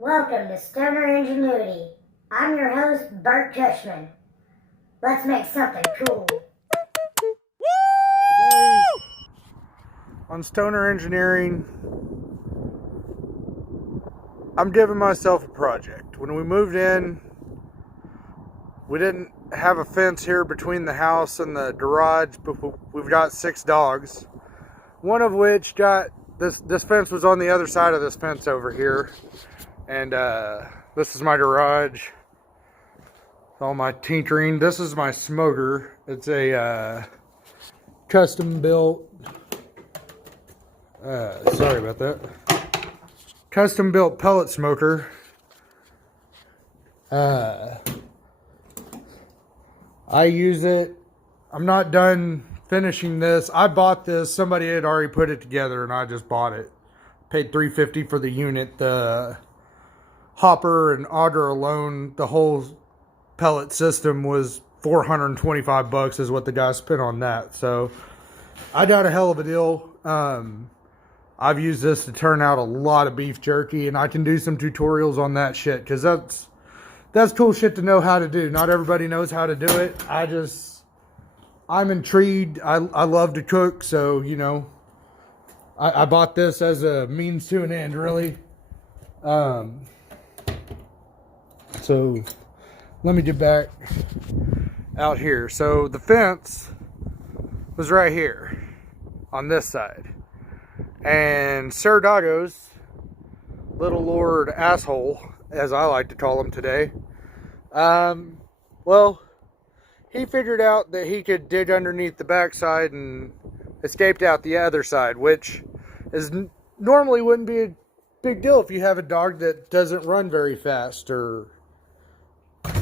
Welcome to Stoner Ingenuity. I'm your host, Burt Kushman. Let's make something cool. Today on Stoner Engineering, I'm giving myself a project. When we moved in, we didn't have a fence here between the house and the garage, but we've got 6 dogs. One of which got, this fence was on the other side of this fence over here. And this is my garage. All my tinkering. This is my smoker. It's a custom built, sorry about that. Custom built pellet smoker. I use it. I'm not done finishing this. I bought this. Somebody had already put it together and I just bought it. Paid $350 for the unit. The hopper and auger alone, the whole pellet system was $425 is what the guy spent on that. So I got a hell of a deal. I've used this to turn out a lot of beef jerky, and I can do some tutorials on that shit, because that's cool shit to know how to do. Not everybody knows how to do it. I'm intrigued. I love to cook, so you know, I bought this as a means to an end, really. So let me get back out here. So the fence was right here on this side, and Sir Doggo's little lord asshole, as I like to call him today, well, he figured out that he could dig underneath the backside and escaped out the other side, which is normally wouldn't be a big deal if you have a dog that doesn't run very fast, or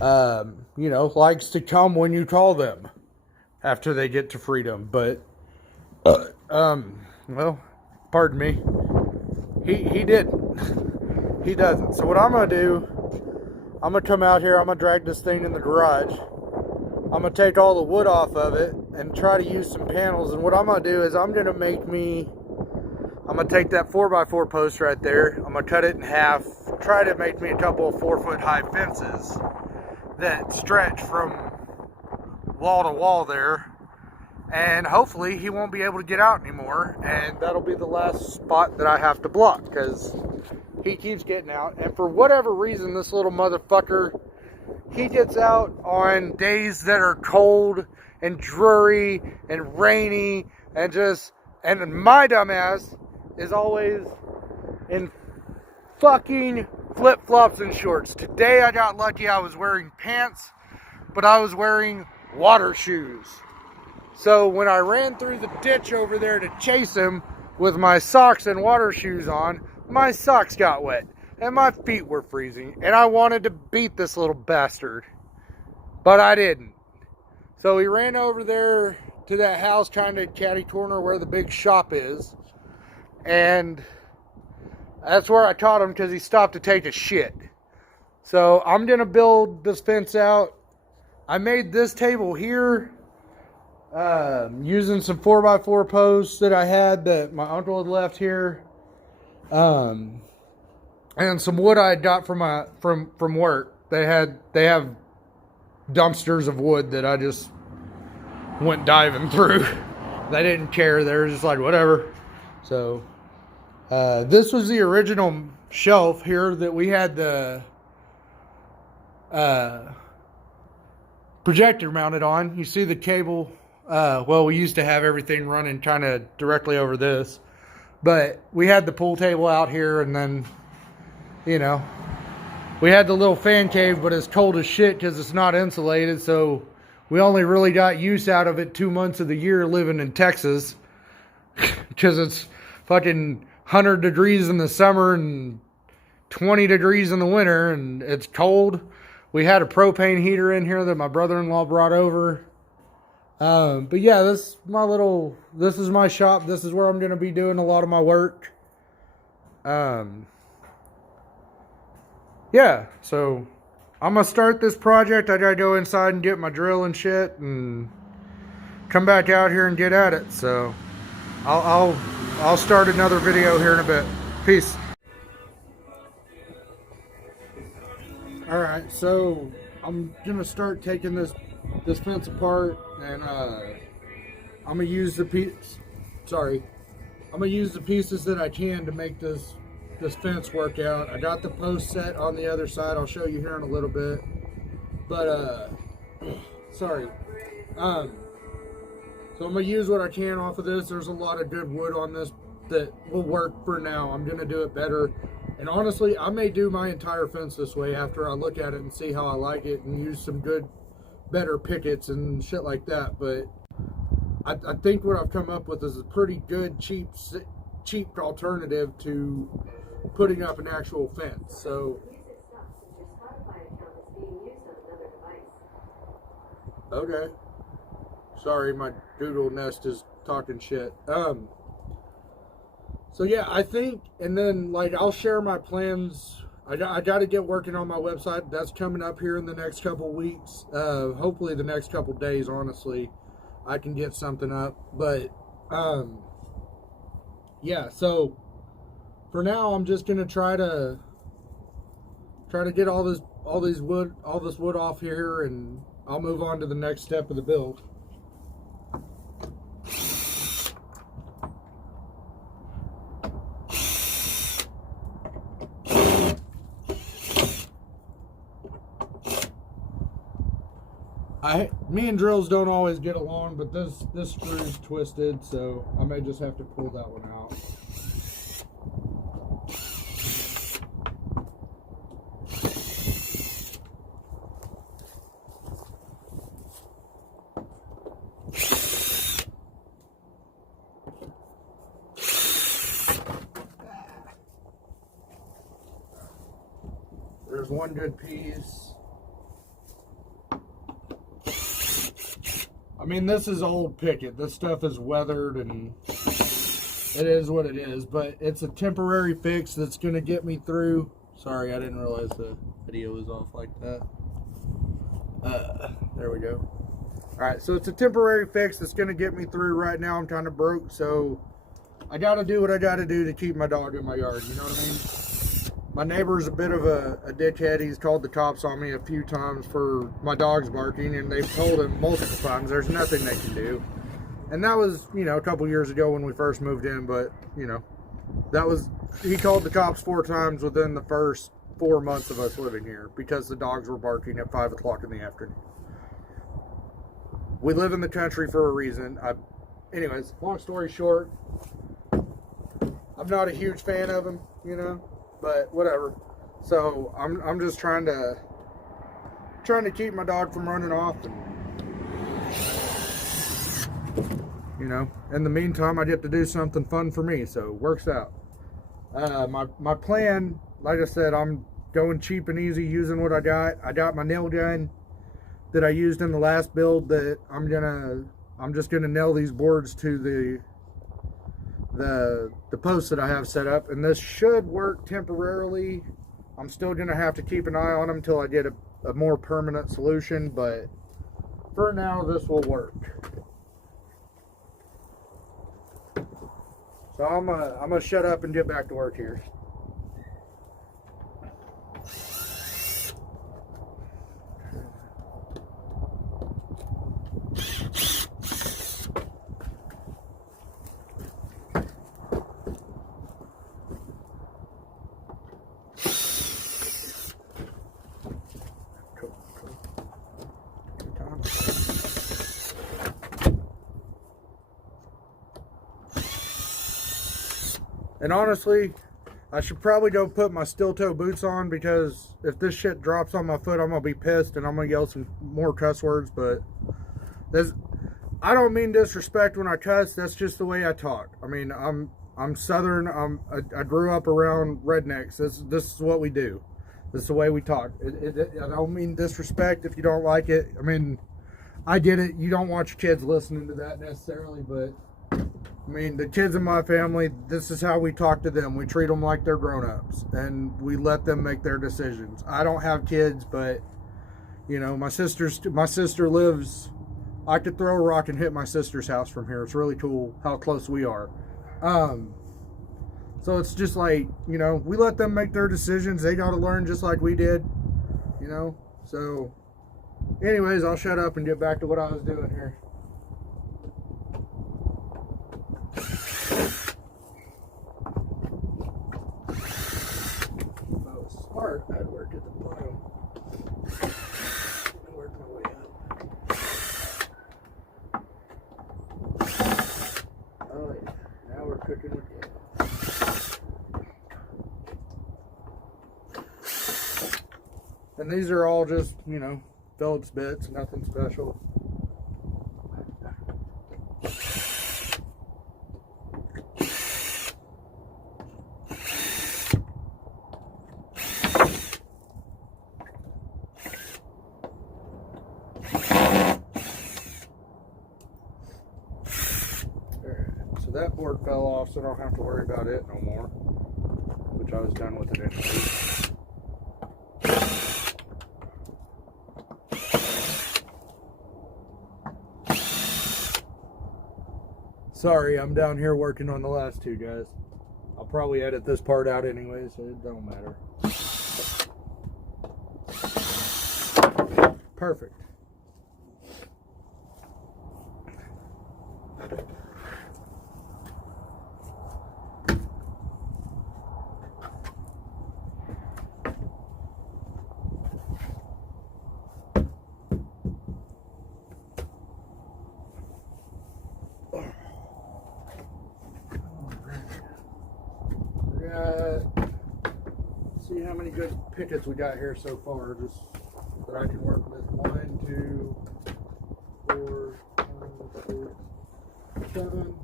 you know, likes to come when you call them after they get to freedom. But well, pardon me, he didn't. He doesn't. So what I'm gonna do, I'm gonna come out here, I'm gonna drag this thing in the garage, I'm gonna take all the wood off of it and try to use some panels. And what I'm gonna do is I'm gonna take that 4x4 post right there, I'm gonna cut it in half, try to make me a couple of 4-foot high fences that stretch from wall to wall there, and hopefully he won't be able to get out anymore, and that'll be the last spot that I have to block, because he keeps getting out. And for whatever reason, this little motherfucker, he gets out on days that are cold and dreary and rainy, and my dumbass is always in fucking flip-flops and shorts. Today I got lucky, I was wearing pants, but I was wearing water shoes. So when I ran through the ditch over there to chase him with my socks and water shoes on, my socks got wet and my feet were freezing, and I wanted to beat this little bastard, but I didn't. So he ran over there to that house, kind of catty corner where the big shop is, and that's where I caught him, because he stopped to take a shit. So I'm going to build this fence out. I made this table here using some 4x4 posts that I had that my uncle had left here. And some wood I had got from work. They have dumpsters of wood that I just went diving through. They didn't care. They were just like, whatever. So this was the original shelf here that we had the projector mounted on. You see the cable. Well, we used to have everything running kind of directly over this, but we had the pool table out here, and then, you know, we had the little fan cave, but it's cold as shit because it's not insulated, so we only really got use out of it 2 months of the year living in Texas, because it's fucking 100 degrees in the summer and 20 degrees in the winter, and it's cold. We had a propane heater in here that my brother-in-law brought over. But yeah, this is my shop. This is where I'm going to be doing a lot of my work. Yeah, so I'm going to start this project. I got to go inside and get my drill and shit and come back out here and get at it. So I'll start another video here in a bit. Peace. All right, so I'm gonna start taking this fence apart, and I'm gonna use the piece. Sorry, I'm gonna use the pieces that I can to make this fence work out. I got the post set on the other side. I'll show you here in a little bit. But sorry. So I'm gonna use what I can off of this. There's a lot of good wood on this that will work for now. I'm gonna do it better. And honestly, I may do my entire fence this way after I look at it and see how I like it and use some good, better pickets and shit like that. But I think what I've come up with is a pretty good, cheap alternative to putting up an actual fence. So, okay. Sorry, my Google Nest is talking shit. So yeah, I think, and then like I'll share my plans. I got to get working on my website. That's coming up here in the next couple weeks. Hopefully the next couple days. Honestly, I can get something up. But yeah. So for now, I'm just gonna try to get all this wood off here, and I'll move on to the next step of the build. Me and drills don't always get along, but this screw's twisted, so I may just have to pull that one out. There's one good piece. I mean, this is old picket. This stuff is weathered and it is what it is, but it's a temporary fix that's going to get me through. Sorry, I didn't realize the video was off like that. There we go. All right, so it's a temporary fix that's going to get me through right now. I'm kind of broke, so I got to do what I got to do to keep my dog in my yard. You know what I mean? My neighbor's a bit of a dickhead. He's called the cops on me a few times for my dog's barking, and they've told him multiple times there's nothing they can do. And that was, you know, a couple years ago when we first moved in, but, you know, he called the cops 4 times within the first 4 months of us living here because the dogs were barking at 5 o'clock in the afternoon. We live in the country for a reason. Anyways, long story short, I'm not a huge fan of them, you know. But whatever. So I'm just trying to keep my dog from running off, and you know, in the meantime I get to do something fun for me, so it works out. My plan, like I said, I'm going cheap and easy using what I got. I got my nail gun that I used in the last build that I'm just gonna nail these boards to the posts that I have set up, and this should work temporarily. I'm still gonna have to keep an eye on them until I get a more permanent solution, but for now this will work. So I'm gonna shut up and get back to work here. And honestly, I should probably go put my steel toe boots on, because if this shit drops on my foot, I'm gonna be pissed and I'm gonna yell some more cuss words. But I don't mean disrespect when I cuss. That's just the way I talk. I mean, I'm Southern. I grew up around rednecks. This is what we do. This is the way we talk. I don't mean disrespect if you don't like it. I mean, I get it. You don't want your kids listening to that necessarily, but I mean, the kids in my family, this is how we talk to them. We treat them like they're grown-ups, and we let them make their decisions. I don't have kids, but, you know, my sister lives, I could throw a rock and hit my sister's house from here. It's really cool how close we are. So it's just like, you know, we let them make their decisions. They got to learn just like we did. you know? So, anyways, I'll shut up and get back to what I was doing here. If I was smart, I'd work at the bottom. I'd work my way up. Oh yeah, now we're cooking with gas. And these are all just, you know, Phillips bits, nothing special. So that board fell off, so I don't have to worry about it no more, which I was done with it anyway. Sorry, I'm down here working on the last two, guys. I'll probably edit this part out anyway, so it don't matter. Perfect. See how many good pickets we got here so far, just that I can work with. 1, 2, 4, 5, 6, 7,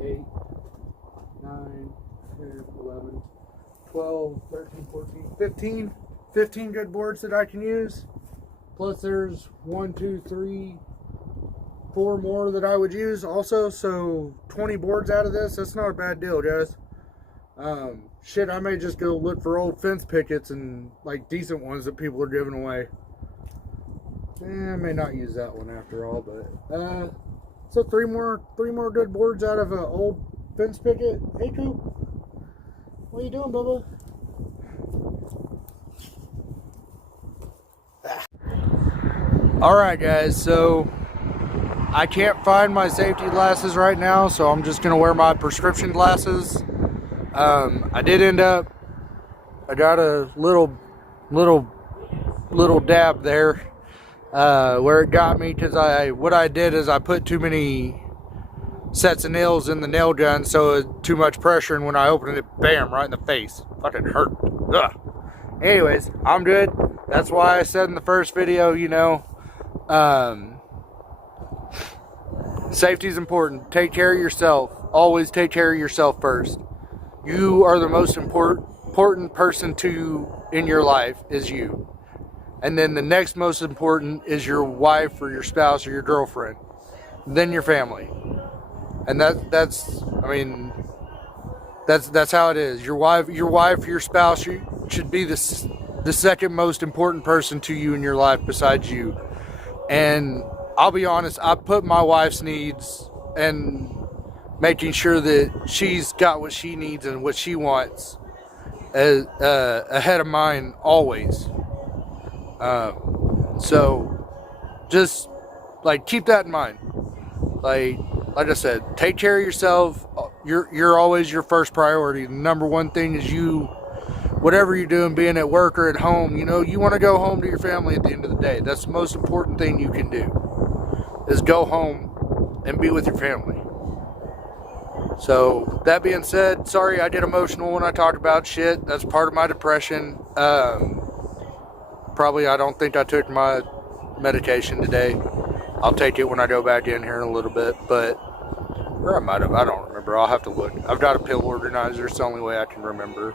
8, 9, 10, 11, 12, 13, 14, 15 good boards that I can use. Plus there's 1, 2, 3, 4 more that I would use also, so 20 boards out of this. That's not a bad deal, guys. Shit, I may just go look for old fence pickets and like decent ones that people are giving away. I may not use that one after all, but so three more good boards out of an old fence picket. Hey, Coop, what are you doing, Bubba? All right, guys. So I can't find my safety glasses right now, so I'm just gonna wear my prescription glasses. I did end up, I got a little dab there, where it got me, because what I did is I put too many sets of nails in the nail gun, so it was too much pressure, and when I opened it, bam, right in the face. Fucking hurt. Ugh. Anyways, I'm good. That's why I said in the first video, you know, safety is important. Take care of yourself. Always take care of yourself first. You are the most important person in your life is you. And then the next most important is your wife or your spouse or your girlfriend. Then your family. And that's how it is. Your wife, your spouse should be the second most important person to you in your life besides you. And I'll be honest, I put my wife's needs and making sure that she's got what she needs and what she wants as, ahead of mine always. So just like keep that in mind. Like I said, take care of yourself. You're always your first priority. The number one thing is you. Whatever you're doing, being at work or at home, you know, you want to go home to your family at the end of the day. That's the most important thing you can do, is go home and be with your family. So, that being said, sorry I get emotional when I talk about shit. That's part of my depression. Probably I don't think I took my medication today. I'll take it when I go back in here in a little bit, but, or I might have, I don't remember. I'll have to look. I've got a pill organizer. It's the only way I can remember.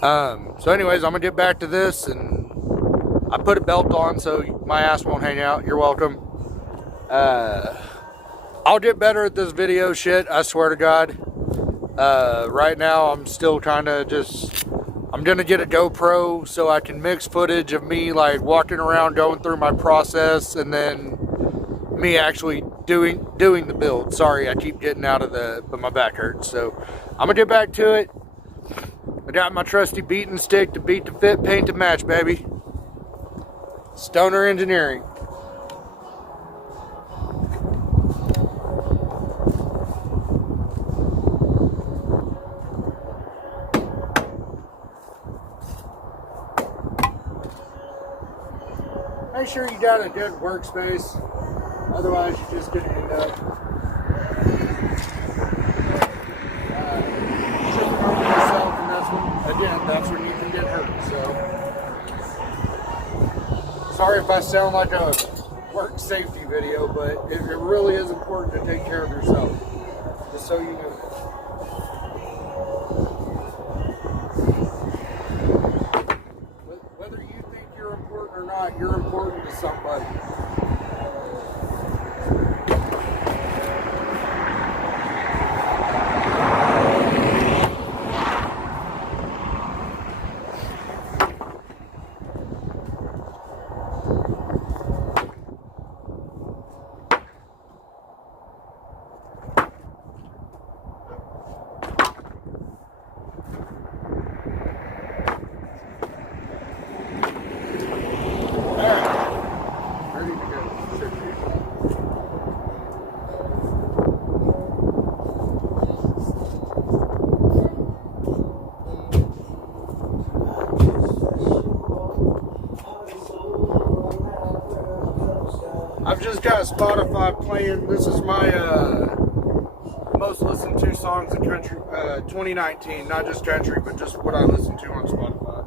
So anyways, I'm gonna get back to this, and I put a belt on so my ass won't hang out. You're welcome. I'll get better at this video shit, I swear to God. Right now I'm still kind of I'm gonna get a GoPro so I can mix footage of me like walking around going through my process, and then me actually doing the build. Sorry, I keep getting out of but my back hurts. So I'm gonna get back to it. I got my trusty beating stick to beat the fit, paint to match, baby. Stoner Engineering. Make sure you got a good workspace, otherwise you're just going to end up tripping over yourself, and that's when you can get hurt. So, sorry if I sound like a work safety video, but it really is important to take care of yourself, just so you know. Whether you think you're important or not, you're important to somebody. I've just got Spotify playing. This is my most listened to songs in country 2019. Not just country, but just what I listen to on Spotify.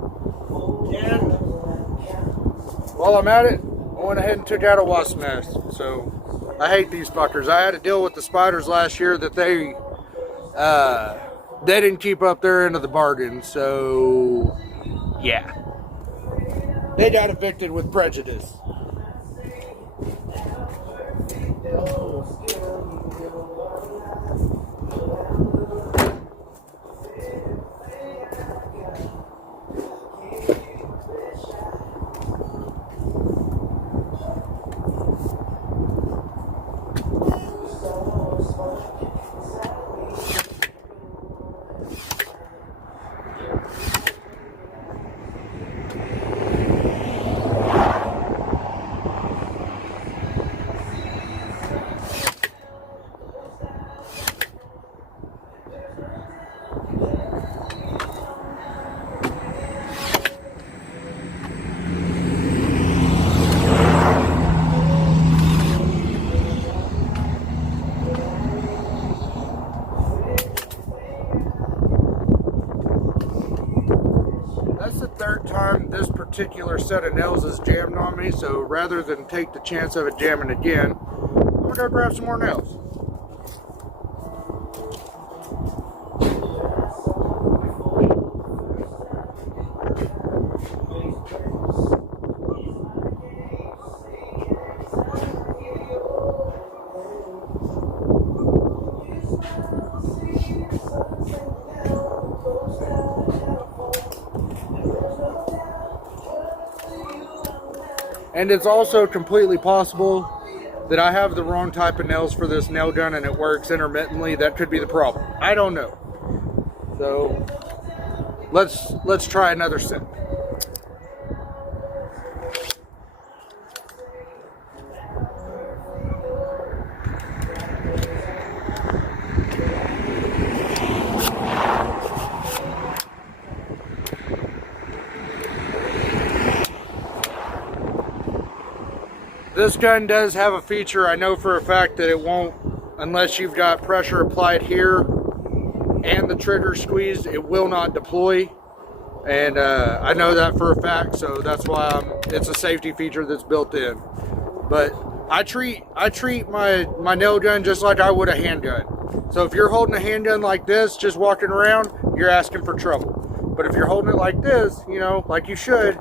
And while I'm at it, I went ahead and took out a wasp nest. So I hate these fuckers. I had to deal with the spiders last year that they didn't keep up their end of the bargain. So yeah, they got evicted with prejudice. Third time this particular set of nails is jammed on me, so rather than take the chance of it jamming again, I'm gonna go grab some more nails. And it's also completely possible that I have the wrong type of nails for this nail gun and it works intermittently. That could be the problem. I don't know. So let's try another set. This gun does have a feature. I know for a fact that it won't, unless you've got pressure applied here and the trigger squeezed, it will not deploy. And I know that for a fact, so that's why it's a safety feature that's built in. But I treat my nail gun just like I would a handgun. So if you're holding a handgun like this, just walking around, you're asking for trouble. But if you're holding it like this, you know, like you should,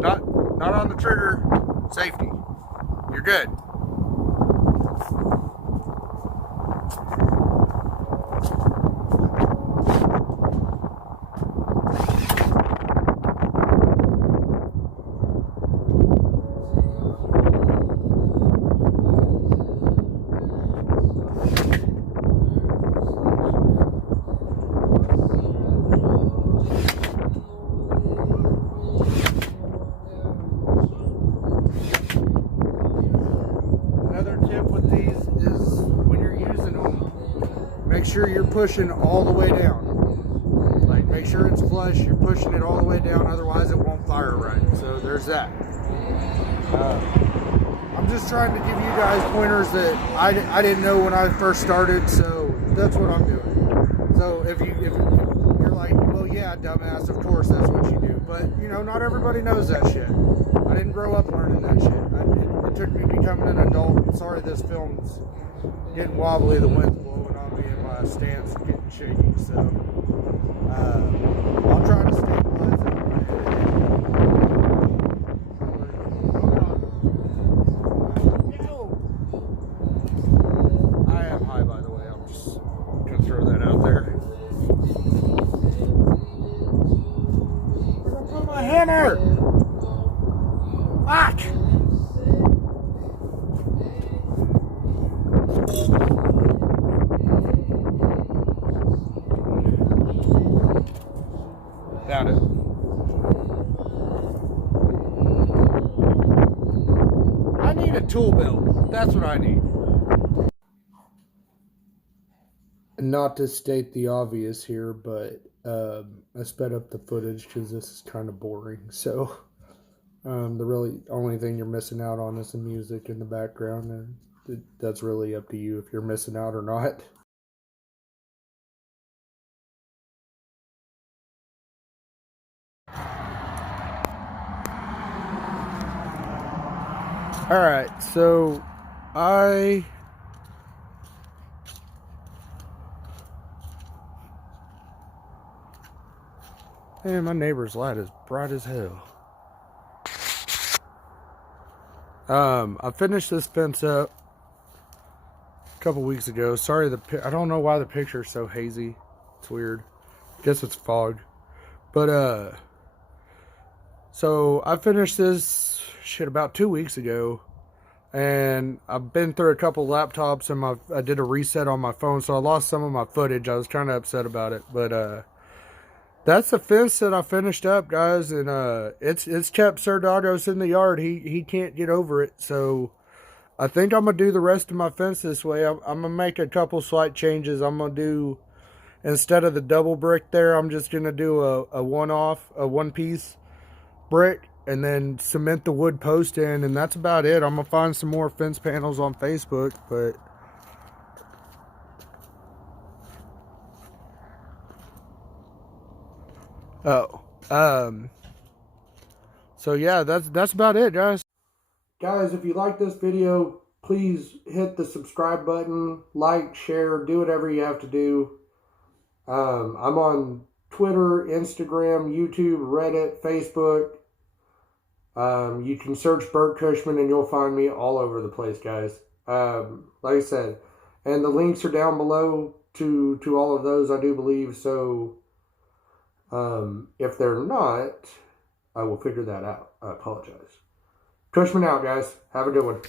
not on the trigger, safety, you're good. pushing all the way down. Like, make sure it's flush, you're pushing it all the way down, otherwise it won't fire right. So there's that. I'm just trying to give you guys pointers that I didn't know when I first started, so that's what I'm doing. So if you're like, well, yeah, dumbass, of course that's what you do. But, you know, not everybody knows that shit. I didn't grow up learning that shit. It took me becoming an adult. Sorry, this film's getting wobbly. The wind's blowing on me and my stance is getting shaky. So I'll try to stabilize it. I am high, by the way. I'm just gonna throw that out there. Where'd I put my hammer? Fuck! Found it. I need a tool belt. That's what I need. Not to state the obvious here, but I sped up the footage because this is kind of boring. So the really only thing you're missing out on is the music in the background, and that's really up to you if you're missing out or not. Alright, so man, my neighbor's light is bright as hell. I finished this fence up a couple weeks ago. Sorry, I don't know why the picture's so hazy. It's weird. I guess it's fog. But so I finished this shit about 2 weeks ago, and I've been through a couple laptops, and I did a reset on my phone, so I lost some of my footage. I was kind of upset about it, but that's the fence that I finished up, guys, and it's kept Sir Dagos in the yard. He can't get over it, so I think I'm gonna do the rest of my fence this way. I'm gonna make a couple slight changes. I'm gonna do, instead of the double brick there, I'm just gonna do a one piece brick, and then cement the wood post in, and that's about it. I'm gonna find some more fence panels on Facebook, but so yeah, that's about it, guys. Guys, if you like this video, please hit the subscribe button, like, share, do whatever you have to do. I'm on Twitter, Instagram, YouTube, Reddit, Facebook. You can search Burt Kushman and you'll find me all over the place, guys. Like I said, and the links are down below to all of those, I do believe. So if they're not, I will figure that out. I apologize. Kushman out, guys. Have a good one.